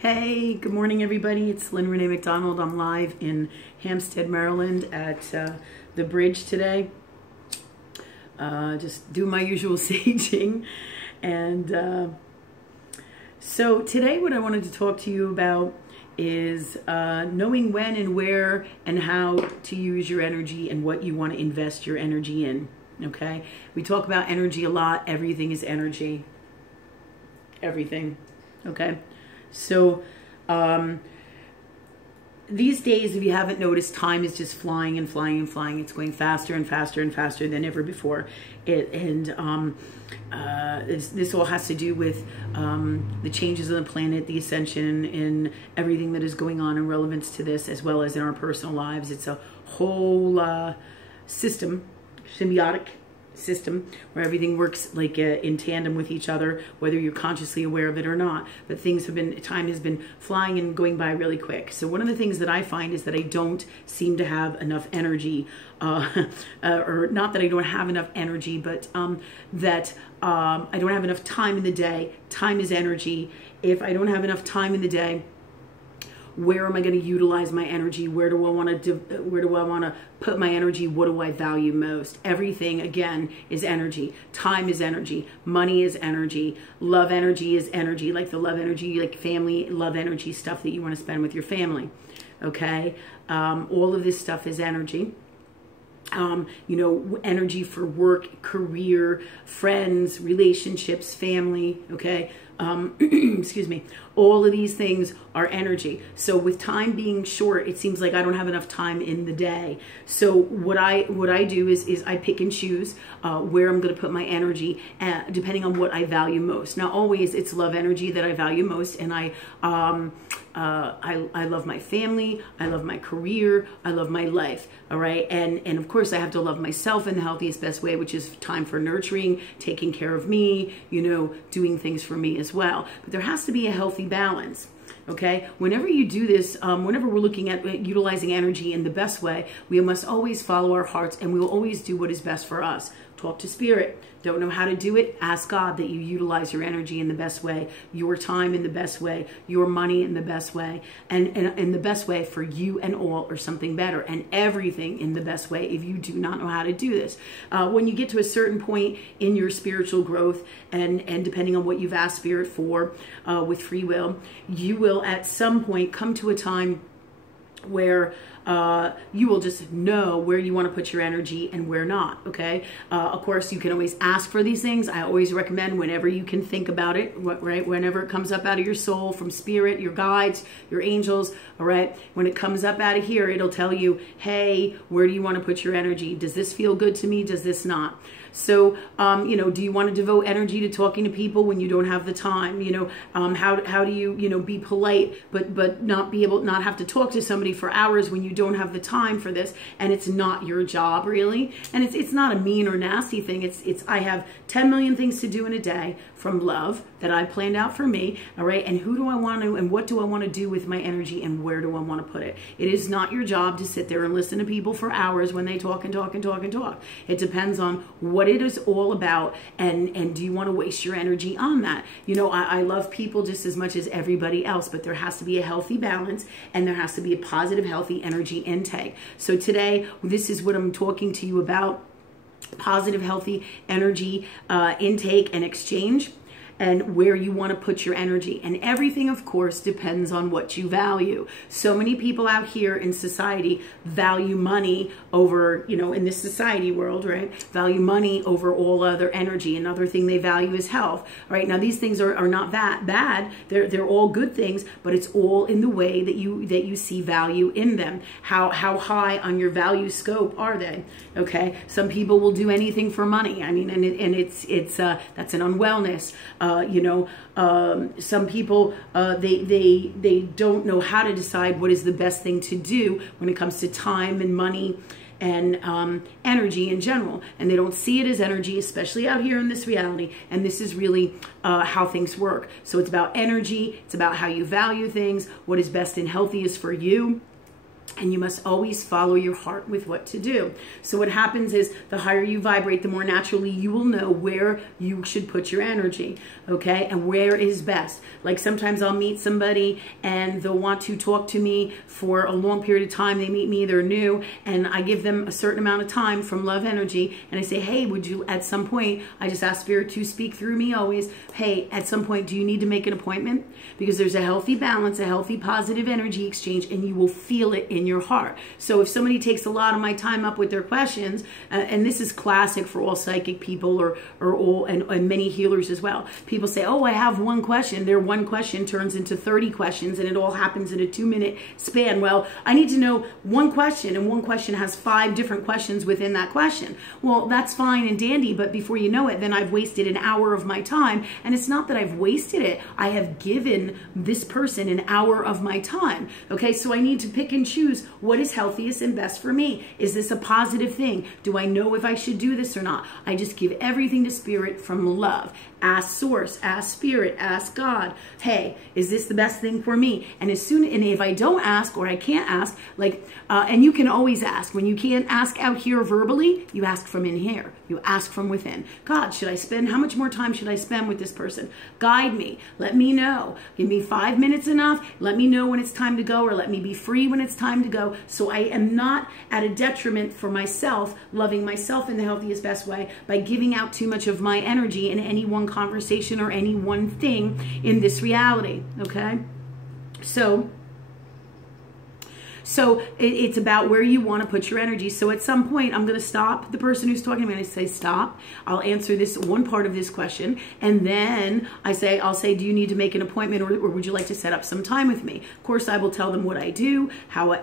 Hey, good morning, everybody. It's Lynn Renee McDonald. I'm live in Hampstead, Maryland at the bridge today. Just do my usual saging. And so today what I wanted to talk to you about is knowing when and where and how to use your energy and what you want to invest your energy in. Okay? We talk about energy a lot. Everything is energy. Everything. Okay? So, these days, if you haven't noticed, time is just flying and flying and flying. It's going faster and faster and faster than ever before. This all has to do with the changes on the planet, the ascension, and everything that is going on in relevance to this, as well as in our personal lives. It's a whole system, symbiotic system, where everything works like in tandem with each other, whether you're consciously aware of it or not. But time has been flying and going by really quick. So one of the things that I find is that I don't seem to have enough energy, or not that I don't have enough energy, but that I don't have enough time in the day. Time is energy. If I don't have enough time in the day, where am I going to utilize my energy? Where do I want to put my energy? What do I value most? Everything, again, is energy. Time is energy. Money is energy. Love energy is energy, like the love energy, like family, love energy stuff that you want to spend with your family. Okay? All of this stuff is energy. Energy for work, career, friends, relationships, family, okay? Excuse me. All of these things are energy. So with time being short, it seems like I don't have enough time in the day. So what I do is I pick and choose where I'm going to put my energy, depending on what I value most. Now, always it's love energy that I value most, and I love my family, I love my career, I love my life, all right? And of course, I have to love myself in the healthiest, best way, which is time for nurturing, taking care of me, doing things for me as well. But there has to be a healthy balance. Okay, whenever you do this, whenever we're looking at utilizing energy in the best way, we must always follow our hearts, and we will always do what is best for us. Talk to spirit. Don't know how to do it? Ask God that you utilize your energy in the best way, your time in the best way, your money in the best way, and in the best way for you and all, or something better, and everything in the best way if you do not know how to do this. When you get to a certain point in your spiritual growth, and depending on what you've asked Spirit for with free will, you will at some point come to a time where you will just know where you want to put your energy and where not, okay? Of course, you can always ask for these things. I always recommend whenever you can think about it, right? Whenever it comes up out of your soul, from spirit, your guides, your angels, all right? When it comes up out of here, it'll tell you, hey, where do you want to put your energy? Does this feel good to me? Does this not? So, do you want to devote energy to talking to people when you don't have the time? How do you, be polite, but not have to talk to somebody for hours when you don't have the time for this, and it's not your job, really? And it's not a mean or nasty thing. I have 10 million things to do in a day from love that I planned out for me, all right? And who do I want to, and what do I want to do with my energy, and where do I want to put it? It is not your job to sit there and listen to people for hours when they talk and talk and talk and talk. It depends on what it is all about, and do you want to waste your energy on that? I love people just as much as everybody else, but there has to be a healthy balance, and there has to be a positive, healthy energy intake. So today, this is what I'm talking to you about: positive, healthy energy intake and exchange, and where you want to put your energy. And everything, of course, depends on what you value. So many people out here in society value money over, in this society world, right? Value money over all other energy. Another thing they value is health, right? Now, these things are not that bad. They're all good things, but it's all in the way that you see value in them. How high on your value scope are they? Okay? Some people will do anything for money. I mean, it's that's an unwellness. Some people, they don't know how to decide what is the best thing to do when it comes to time and money and energy in general. And they don't see it as energy, especially out here in this reality. And this is really how things work. So it's about energy. It's about how you value things, what is best and healthiest for you. And you must always follow your heart with what to do. So what happens is the higher you vibrate, the more naturally you will know where you should put your energy, okay? And where is best. Like sometimes I'll meet somebody and they'll want to talk to me for a long period of time. They meet me, they're new, and I give them a certain amount of time from love energy. And I say, hey, would you at some point, I just ask Spirit to speak through me always. Hey, at some point, do you need to make an appointment? Because there's a healthy balance, a healthy positive energy exchange, and you will feel it in your heart. So if somebody takes a lot of my time up with their questions, and this is classic for all psychic people or all and many healers as well. People say, oh, I have one question. Their one question turns into 30 questions and it all happens in a 2-minute span. Well, I need to know one question, and one question has 5 different questions within that question. Well, that's fine and dandy, but before you know it, then I've wasted an hour of my time. And it's not that I've wasted it. I have given this person an hour of my time. Okay, so I need to pick and choose what is healthiest and best for me. Is this a positive thing? Do I know if I should do this or not? I just give everything to Spirit from love. Ask Source, ask Spirit, ask God. Hey, is this the best thing for me? And if I don't ask or I can't ask, and you can always ask. When you can't ask out here verbally, you ask from in here. You ask from within. God, how much more time should I spend with this person? Guide me. Let me know. Give me 5 minutes enough. Let me know when it's time to go, or let me be free when it's time to go. So I am not at a detriment for myself, loving myself in the healthiest, best way by giving out too much of my energy in any one conversation or any one thing in this reality. Okay? So it's about where you want to put your energy. So at some point, I'm going to stop the person who's talking to me and I say, stop. I'll answer this one part of this question. And then I'll say, do you need to make an appointment, or would you like to set up some time with me? Of course, I will tell them what I do, how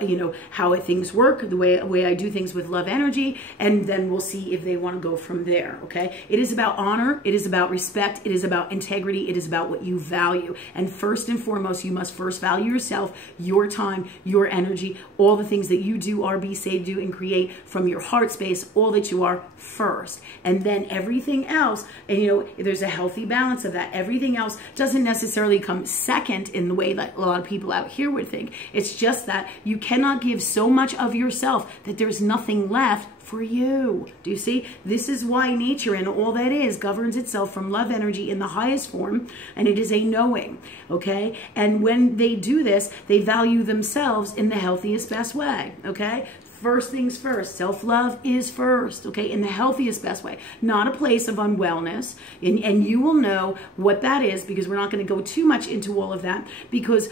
things work, the way I do things with love energy. And then we'll see if they want to go from there. Okay. It is about honor. It is about respect. It is about integrity. It is about what you value. And first and foremost, you must first value yourself, your time, your energy, all the things that you do, are, be, say, do, and create from your heart space, all that you are first. And then everything else, and there's a healthy balance of that. Everything else doesn't necessarily come second in the way that a lot of people out here would think. It's just that you cannot give so much of yourself that there's nothing left for you. Do you see? This is why nature and all that is governs itself from love energy in the highest form, and it is a knowing, okay? And when they do this, they value themselves in the healthiest, best way, okay? First things first. Self-love is first, okay? In the healthiest, best way. Not a place of unwellness. And you will know what that is, because we're not going to go too much into all of that, because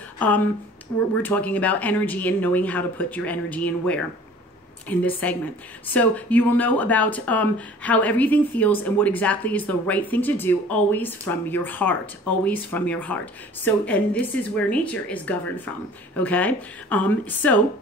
we're talking about energy and knowing how to put your energy in where in this segment. So you will know about how everything feels and what exactly is the right thing to do, always from your heart, always from your heart. So, and this is where nature is governed from, okay? So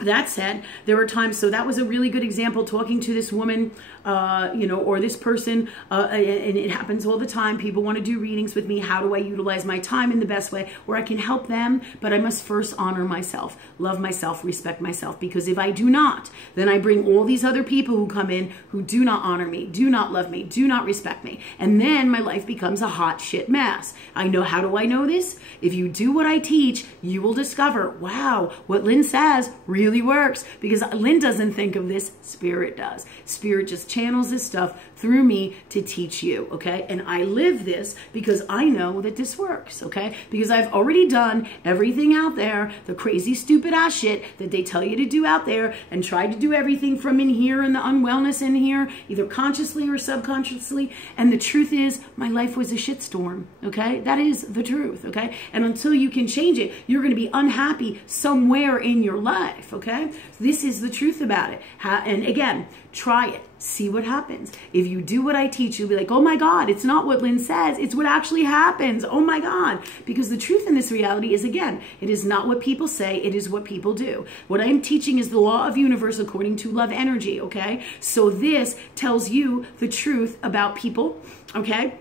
that said, there were times, so that was a really good example, talking to this woman, or this person, and it happens all the time. People want to do readings with me. How do I utilize my time in the best way where I can help them? But I must first honor myself, love myself, respect myself, because if I do not, then I bring all these other people who come in who do not honor me, do not love me, do not respect me. And then my life becomes a hot shit mess. How do I know this? If you do what I teach, you will discover, wow, what Lynn says really works, because Lynn doesn't think of this, Spirit does. Spirit just channels this stuff through me to teach you, okay? And I live this because I know that this works, okay? Because I've already done everything out there, the crazy, stupid ass shit that they tell you to do out there, and tried to do everything from in here and the unwellness in here, either consciously or subconsciously. And the truth is, my life was a shitstorm, okay? That is the truth, okay? And until you can change it, you're going to be unhappy somewhere in your life, okay? This is the truth about it. And again, try it. See what happens. If you do what I teach, you'll be like, oh my God, it's not what Lynn says. It's what actually happens. Oh my God. Because the truth in this reality is, again, it is not what people say. It is what people do. What I am teaching is the law of universe according to love energy, okay? So this tells you the truth about people, okay?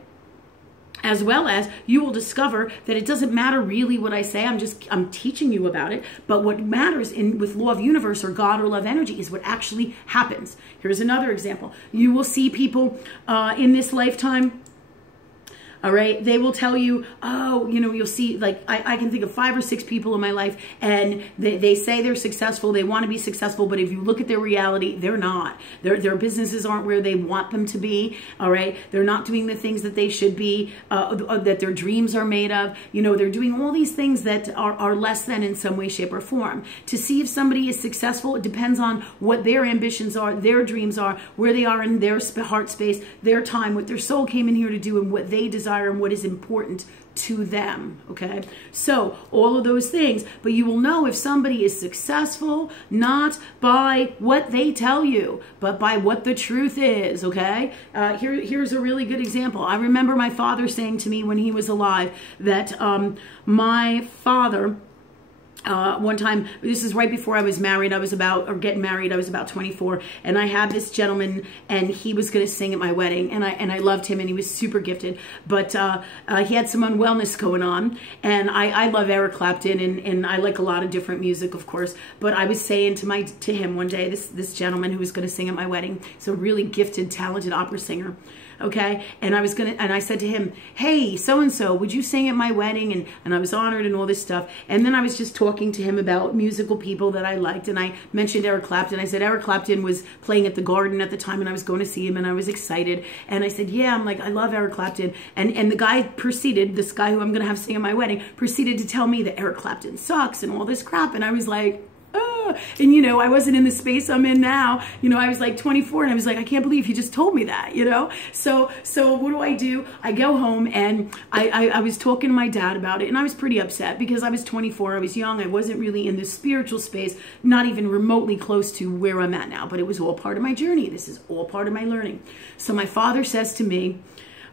As well as you will discover that it doesn't matter really what I say. I'm teaching you about it. But what matters with law of universe or God or love energy is what actually happens. Here's another example. You will see people in this lifetime all right? They will tell you, oh, you know, you'll see, like, I can think of 5 or 6 people in my life, and they say they're successful, they want to be successful, but if you look at their reality, they're not. Their businesses aren't where they want them to be, all right? They're not doing the things that they should be, that their dreams are made of. You know, they're doing all these things that are less than in some way, shape, or form. To see if somebody is successful, it depends on what their ambitions are, their dreams are, where they are in their heart space, their time, what their soul came in here to do, and what they desire and what is important to them, okay? So all of those things, but you will know if somebody is successful not by what they tell you, but by what the truth is, okay? Here's a really good example. I remember my father saying to me when he was alive that my father, one time, this is right before I was married, getting married, I was about 24, and I had this gentleman, and he was going to sing at my wedding, and I loved him, and he was super gifted, but he had some unwellness going on, and I love Eric Clapton, and I like a lot of different music, of course, but I was saying to him one day, this gentleman who was going to sing at my wedding, he's a really gifted, talented opera singer, okay, and I said to him, hey, so-and-so, would you sing at my wedding? And I was honored and all this stuff. And then I was just talking to him about musical people that I liked, and I mentioned Eric Clapton. I said Eric Clapton was playing at the Garden at the time, and I was going to see him, and I was excited. And I said, yeah, I'm like, I love Eric Clapton. And the guy proceeded, this guy who I'm going to have sing at my wedding, proceeded to tell me that Eric Clapton sucks and all this crap. And I was like, and you know, I wasn't in the space I'm in now. You know, I was like 24, and I was like, I can't believe he just told me that, you know? So what do? I go home, and I was talking to my dad about it, and I was pretty upset because I was 24, I was young, I wasn't really in the spiritual space, not even remotely close to where I'm at now, but it was all part of my journey. This is all part of my learning. So my father says to me,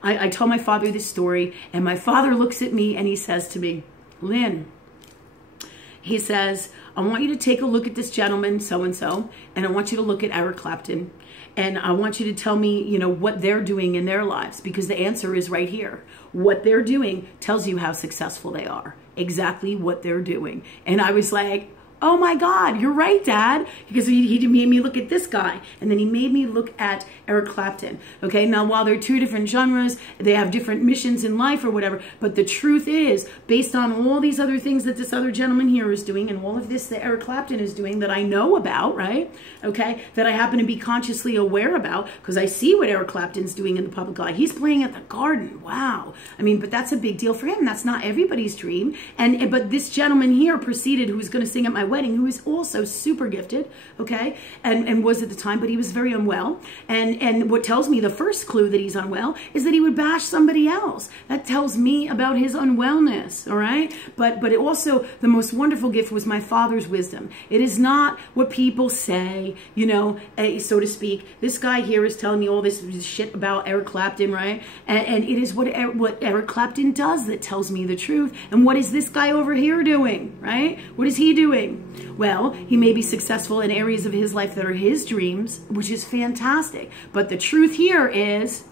I tell my father this story, and my father looks at me and he says to me, Lynn, he says, I want you to take a look at this gentleman, so-and-so, and I want you to look at Eric Clapton, and I want you to tell me, you know, what they're doing in their lives, because the answer is right here. What they're doing tells you how successful they are. Exactly what they're doing. And I was like, oh my God, you're right, Dad. Because he made me look at this guy, and then he made me look at Eric Clapton. Okay, now while they're 2 different genres, they have different missions in life or whatever, but the truth is, based on all these other things that this other gentleman here is doing, and all of this that Eric Clapton is doing that I know about, right? Okay, that I happen to be consciously aware about, because I see what Eric Clapton's doing in the public eye. He's playing at the Garden. Wow. I mean, but that's a big deal for him. That's not everybody's dream. But this gentleman here proceeded, who was going to sing at my wedding, who is also super gifted, okay, and was at the time, but he was very unwell. And what tells me the first clue that he's unwell is that he would bash somebody else. That tells me about his unwellness, all right? But it also, the most wonderful gift was my father's wisdom. It is not what people say, you know, so to speak. This guy here is telling me all this shit about Eric Clapton, right? And it is what Eric Clapton does that tells me the truth. And what is this guy over here doing, right? What is he doing? Well, he may be successful in areas of his life that are his dreams, which is fantastic. But the truth here is,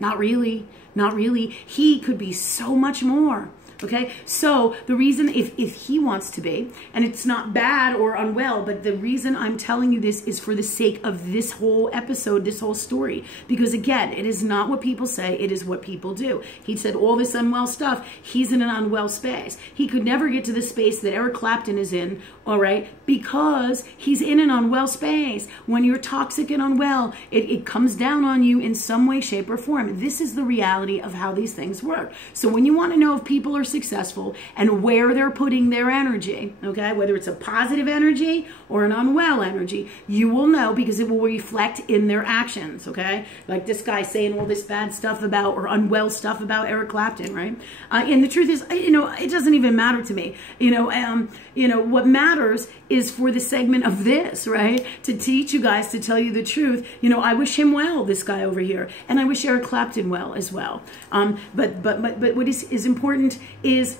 not really, not really. He could be so much more. Okay, so the reason, if he wants to be, and it's not bad or unwell, but the reason I'm telling you this is for the sake of this whole episode, this whole story. Because again, it is not what people say, it is what people do. He said all this unwell stuff, he's in an unwell space. He could never get to the space that Eric Clapton is in, all right, because he's in an unwell space. When you're toxic and unwell, it comes down on you in some way, shape, or form. This is the reality of how these things work. So when you want to know if people are successful and where they're putting their energy, okay, whether it's a positive energy or an unwell energy, you will know because it will reflect in their actions, okay? Like this guy saying all this bad stuff about, or unwell stuff about Eric Clapton, right? And the truth is, you know, it doesn't even matter to me. You know, what matters is for the segment of this, right? To teach you guys, to tell you the truth. You know, I wish him well, this guy over here, and I wish Eric Clapton well as well. But what is important is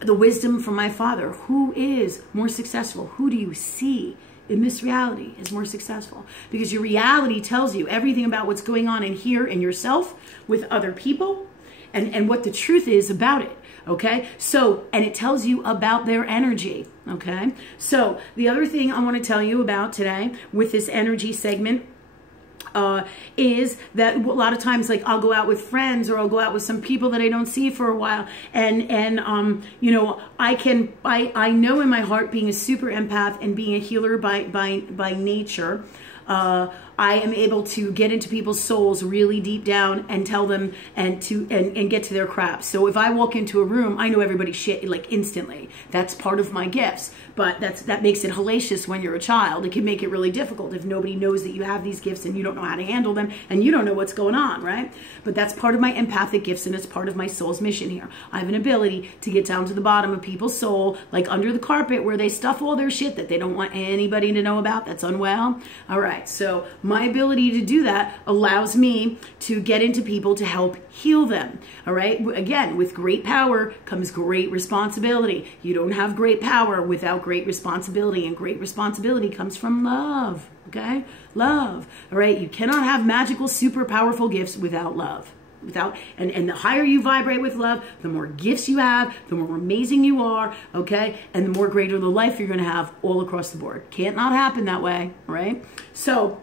the wisdom from my father. Who is more successful? Who do you see in this reality is more successful? Because your reality tells you everything about what's going on in here in yourself with other people and what the truth is about it. Okay, so, and it tells you about their energy. Okay, so the other thing I want to tell you about today with this energy segment is that a lot of times, like, I'll go out with friends or I'll go out with some people that I don't see for a while, and you know, I know in my heart, being a super empath and being a healer by nature, I am able to get into people's souls really deep down and tell them and get to their crap. So if I walk into a room, I know everybody's shit like instantly. That's part of my gifts. But that makes it hellacious when you're a child. It can make it really difficult if nobody knows that you have these gifts and you don't know how to handle them and you don't know what's going on, right? But that's part of my empathic gifts, and it's part of my soul's mission here. I have an ability to get down to the bottom of people's soul, like under the carpet where they stuff all their shit that they don't want anybody to know about that's unwell. All right, so my ability to do that allows me to get into people to help heal them. All right, again, with great power comes great responsibility. You don't have great power without great responsibility, and great responsibility comes from love. Okay, love. All right, you cannot have magical, super powerful gifts without love. And the higher you vibrate with love, the more gifts you have, the more amazing you are, okay? And the more greater the life you're going to have all across the board. Can't not happen that way, right? So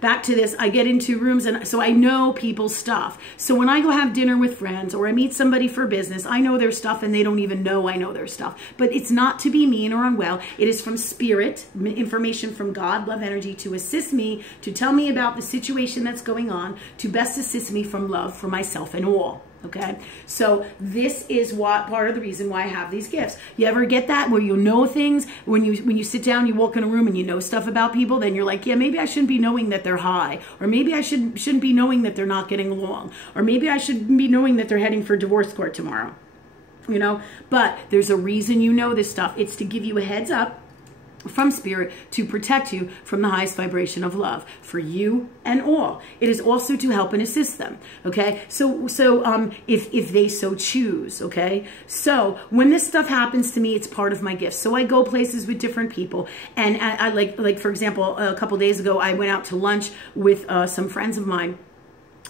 back to this, I get into rooms, and so I know people's stuff. So when I go have dinner with friends or I meet somebody for business, I know their stuff and they don't even know I know their stuff. But it's not to be mean or unwell. It is from spirit, information from God, love energy, to assist me, to tell me about the situation that's going on, to best assist me from love for myself and all. Okay, so this is what part of the reason why I have these gifts. You ever get that where you know things when you sit down, you walk in a room and you know stuff about people, then you're like, yeah, maybe I shouldn't be knowing that they're high, or maybe I shouldn't be knowing that they're not getting along, or maybe I shouldn't be knowing that they're heading for divorce court tomorrow. You know, but there's a reason you know this stuff. It's to give you a heads up from spirit to protect you from the highest vibration of love for you and all. It is also to help and assist them. Okay, so if they so choose. Okay, so when this stuff happens to me, it's part of my gift. So I go places with different people, and I like for example, a couple days ago, I went out to lunch with some friends of mine.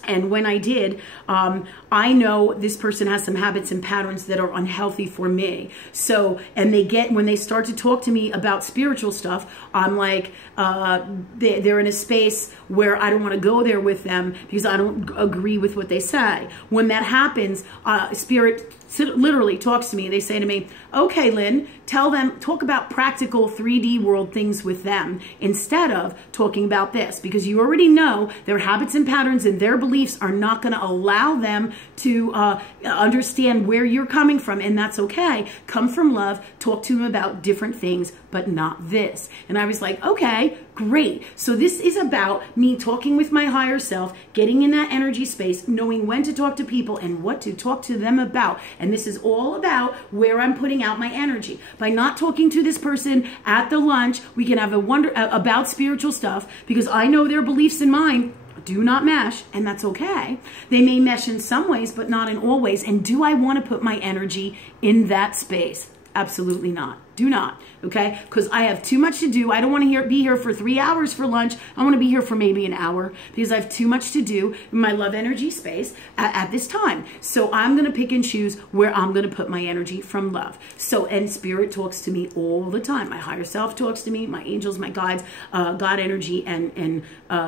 And when I did, I know this person has some habits and patterns that are unhealthy for me. So, and when they start to talk to me about spiritual stuff, I'm like, they're in a space where I don't want to go there with them because I don't agree with what they say. When that happens, spirit literally talks to me. They say to me, okay, Lynn, talk about practical 3D world things with them instead of talking about this, because you already know their habits and patterns and their beliefs are not going to allow them to understand where you're coming from, and that's okay. Come from love, talk to them about different things, but not this. And I was like, okay, great. So this is about me talking with my higher self, getting in that energy space, knowing when to talk to people and what to talk to them about. And this is all about where I'm putting out my energy. By not talking to this person at the lunch, we can have about spiritual stuff, because I know their beliefs and mine do not mesh, and that's okay. They may mesh in some ways, but not in all ways. And do I want to put my energy in that space? Absolutely not. Do not, okay? Because I have too much to do. I don't want to be here for 3 hours for lunch. I want to be here for maybe an hour because I have too much to do in my love energy space at this time. So I'm going to pick and choose where I'm going to put my energy from love. So, and spirit talks to me all the time. My higher self talks to me, my angels, my guides, God energy, and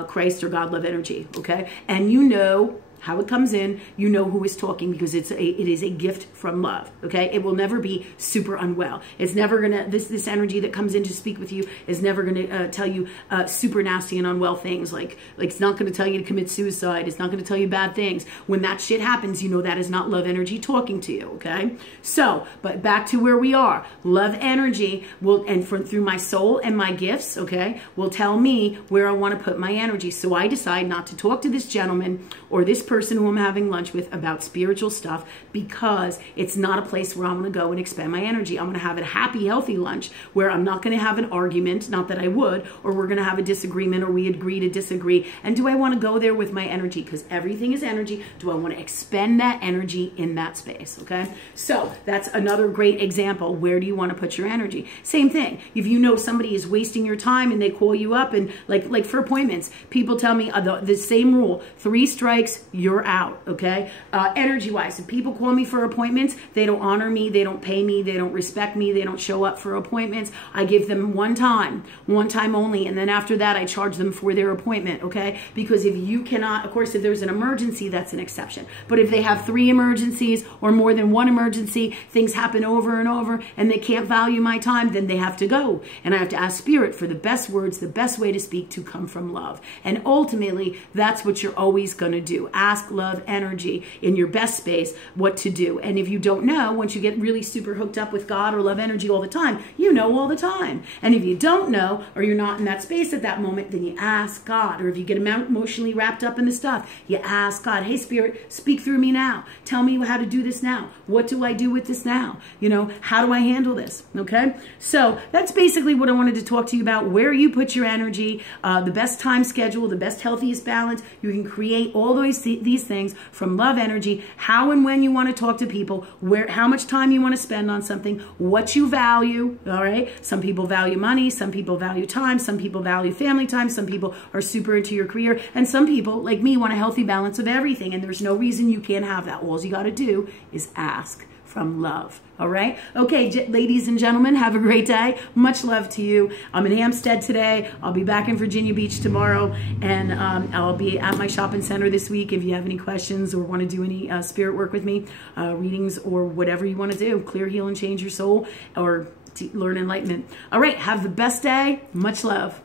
Christ or God love energy, okay? And you know how it comes in, you know who is talking, because it is a gift from love, okay? It will never be super unwell. It's never gonna, this energy that comes in to speak with you is never gonna tell you super nasty and unwell things, like it's not gonna tell you to commit suicide, it's not gonna tell you bad things. When that shit happens, you know that is not love energy talking to you, okay? So, but back to where we are. Love energy will, and through my soul and my gifts, okay, will tell me where I wanna put my energy. So I decide not to talk to this gentleman or this person who I'm having lunch with about spiritual stuff, because it's not a place where I'm going to go and expend my energy. I'm going to have a happy, healthy lunch where I'm not going to have an argument, not that I would, or we're going to have a disagreement, or we agree to disagree. And do I want to go there with my energy? Because everything is energy. Do I want to expend that energy in that space? Okay, so that's another great example. Where do you want to put your energy? Same thing. If you know somebody is wasting your time and they call you up, and like for appointments, people tell me the same rule: 3 strikes, you're out, okay? Energy-wise, if people call me for appointments, they don't honor me, they don't pay me, they don't respect me, they don't show up for appointments. I give them one time only, and then after that, I charge them for their appointment, okay? Because if you cannot, of course, if there's an emergency, that's an exception. But if they have 3 emergencies or more than 1 emergency, things happen over and over, and they can't value my time, then they have to go. And I have to ask Spirit for the best words, the best way to speak to come from love. And ultimately, that's what you're always going to do. Ask love energy in your best space what to do. And if you don't know, once you get really super hooked up with God or love energy all the time, you know all the time. And if you don't know, or you're not in that space at that moment, then you ask God. Or if you get emotionally wrapped up in the stuff, you ask God, hey, Spirit, speak through me now. Tell me how to do this now. What do I do with this now? You know, how do I handle this? Okay? So that's basically what I wanted to talk to you about, where you put your energy, the best time schedule, the best healthiest balance. You can create all these things from love energy, how and when you want to talk to people, how much time you want to spend on something, what you value, all right? Some people value money, some people value time, some people value family time, some people are super into your career, and some people, like me, want a healthy balance of everything, and there's no reason you can't have that. All you got to do is ask from love. All right? Okay, ladies and gentlemen, have a great day. Much love to you. I'm in Hampstead today. I'll be back in Virginia Beach tomorrow, and I'll be at my shopping center this week. If you have any questions or want to do any spirit work with me, readings or whatever you want to do, clear, heal, and change your soul, or learn enlightenment. All right, have the best day. Much love.